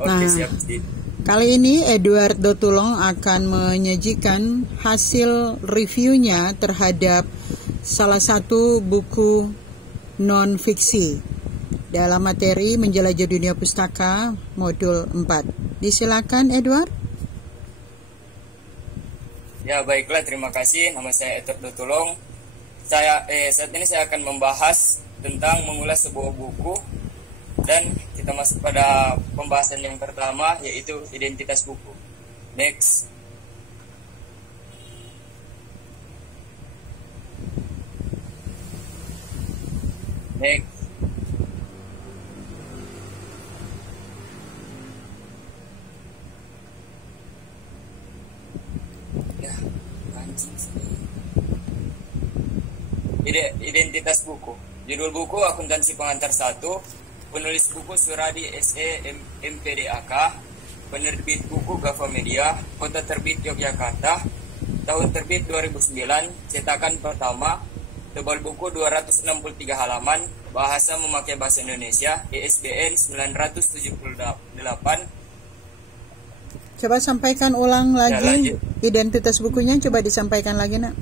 Oke, Nah, siap. kali ini Edward Dotulong akan menyajikan hasil reviewnya terhadap salah satu buku non-fiksi dalam materi Menjelajah Dunia Pustaka modul 4. Disilakan Edward. Ya, baiklah, terima kasih. Nama saya Edward Dotulong. Saat ini saya akan membahas tentang mengulas sebuah buku, dan kita masuk pada pembahasan yang pertama, yaitu identitas buku. Next. Next. Ya, anjing sih. Identitas buku. Judul buku Akuntansi Pengantar 1. Penulis buku Suradi SE MPDAK. Penerbit buku Gava Media. Kota terbit Yogyakarta. Tahun terbit 2009. Cetakan pertama. Tebal buku 263 halaman. Bahasa memakai bahasa Indonesia. ISBN 978. Coba sampaikan ulang lagi Ya, identitas bukunya, coba disampaikan lagi nak.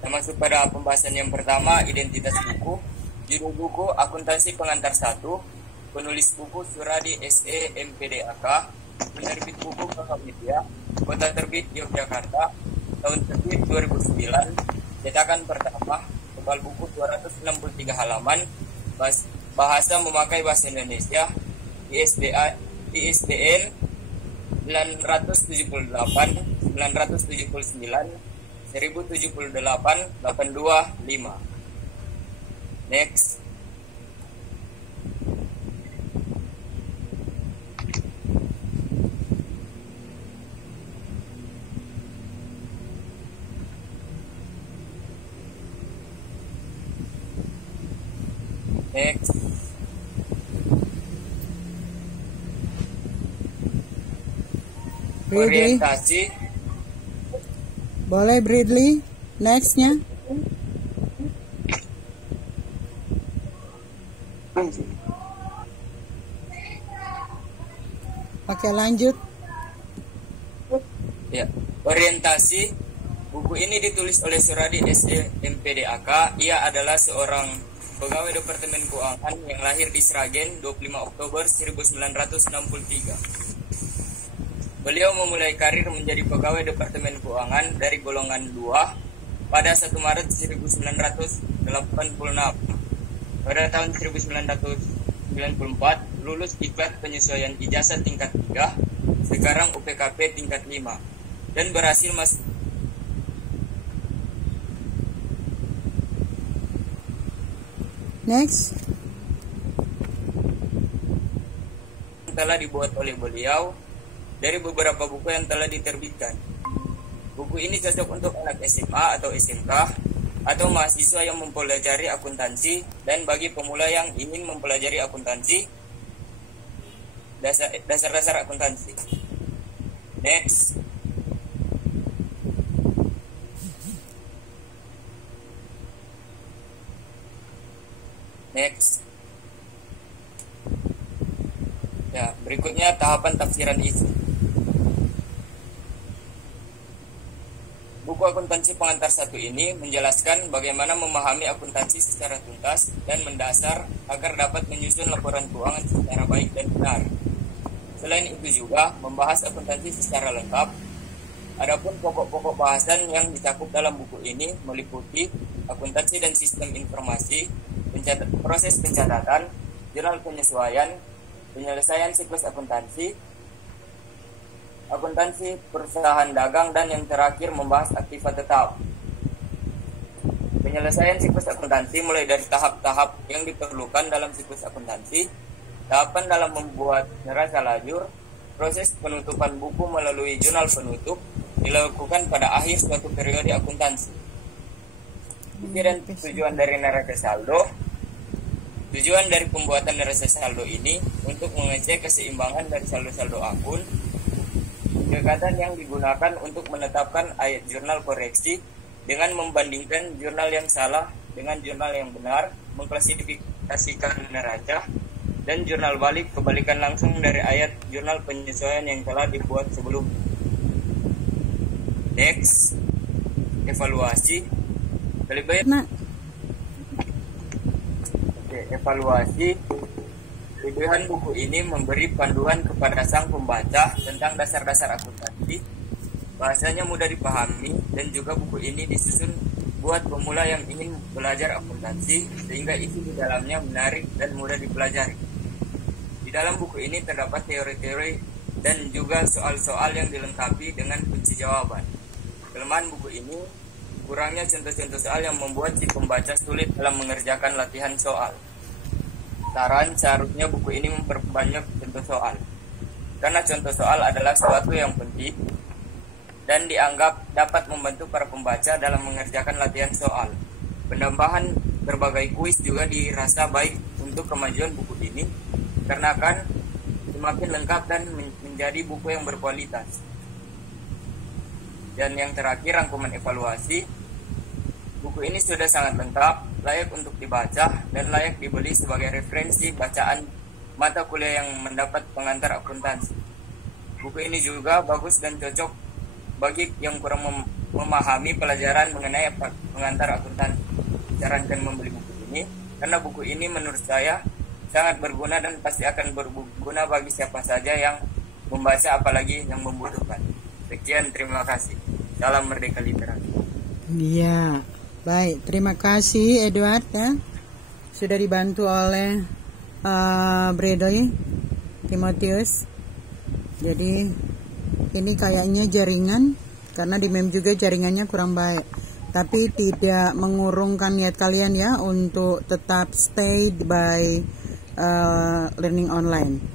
Kita masuk pada pembahasan yang pertama, identitas buku. Judul buku Akuntansi Pengantar 1. Penulis buku Suradi SE MPDAK. Penerbit buku Gava Media. Kota terbit Yogyakarta. Tahun terbit 2009. Cetakan pertama. Tebal buku 263 halaman. Bahasa memakai bahasa Indonesia. ISBN 978 979 1078 825. Next. Next. Bridley, Orientasi. boleh Bridley, nextnya. Oke, lanjut. Ya, orientasi. Buku ini ditulis oleh Suradi SE MPDAK. Ia adalah seorang pegawai Departemen Keuangan yang lahir di Sragen 25 Oktober 1963. Beliau memulai karir menjadi pegawai Departemen Keuangan dari golongan 2 pada 1 Maret 1986. Pada tahun 1994 lulus diklat penyesuaian ijazah tingkat 3, sekarang UPKP tingkat 5, dan berhasil Next. telah dibuat oleh beliau dari beberapa buku yang telah diterbitkan. Buku ini cocok untuk anak SMA atau SMK atau mahasiswa yang mempelajari akuntansi, dan bagi pemula yang ingin mempelajari akuntansi, dasar-dasar akuntansi. Next. Next. Ya, berikutnya tahapan tafsiran isi. Buku Akuntansi Pengantar 1 ini menjelaskan bagaimana memahami akuntansi secara tuntas dan mendasar agar dapat menyusun laporan keuangan secara baik dan benar. Selain itu juga membahas akuntansi secara lengkap. Adapun pokok-pokok bahasan yang dicakup dalam buku ini meliputi akuntansi dan sistem informasi, proses pencatatan, jurnal penyesuaian, penyelesaian siklus akuntansi, akuntansi perusahaan dagang, dan yang terakhir membahas aktiva tetap. Penyelesaian siklus akuntansi mulai dari tahap-tahap yang diperlukan dalam siklus akuntansi, tahapan dalam membuat neraca lajur, proses penutupan buku melalui jurnal penutup dilakukan pada akhir suatu periode akuntansi. Pikiran tujuan dari neraca saldo. Tujuan dari pembuatan neraca saldo ini untuk mengecek keseimbangan dari saldo-saldo akun. Pendekatan yang digunakan untuk menetapkan ayat jurnal koreksi dengan membandingkan jurnal yang salah dengan jurnal yang benar, mengklasifikasikan neraca, dan jurnal balik kebalikan langsung dari ayat jurnal penyesuaian yang telah dibuat sebelum. Next, evaluasi. Terlebih Nak. evaluasi. Tujuan buku ini memberi panduan kepada sang pembaca tentang dasar-dasar akuntansi. Bahasanya mudah dipahami dan juga buku ini disusun buat pemula yang ingin belajar akuntansi sehingga isi di dalamnya menarik dan mudah dipelajari. Di dalam buku ini terdapat teori-teori dan juga soal-soal yang dilengkapi dengan kunci jawaban. Kelemahan buku ini kurangnya contoh-contoh soal yang membuat si pembaca sulit dalam mengerjakan latihan soal. Saran, seharusnya buku ini memperbanyak contoh soal, karena contoh soal adalah sesuatu yang penting dan dianggap dapat membantu para pembaca dalam mengerjakan latihan soal. Penambahan berbagai kuis juga dirasa baik untuk kemajuan buku ini, karena akan semakin lengkap dan menjadi buku yang berkualitas. Dan yang terakhir, rangkuman evaluasi. Buku ini sudah sangat lengkap, layak untuk dibaca, dan layak dibeli sebagai referensi bacaan mata kuliah yang mendapat pengantar akuntansi. Buku ini juga bagus dan cocok bagi yang kurang memahami pelajaran mengenai pengantar akuntansi. Sarankan membeli buku ini, karena buku ini menurut saya sangat berguna dan pasti akan berguna bagi siapa saja yang membaca, apalagi yang membutuhkan. Sekian, terima kasih. Salam Merdeka Literasi. Iya. Baik, terima kasih Edward ya. Sudah dibantu oleh Bredoy Timotius. Jadi ini kayaknya jaringan, karena di MEM juga jaringannya kurang baik. Tapi tidak mengurungkan niat kalian ya untuk tetap stay by learning online.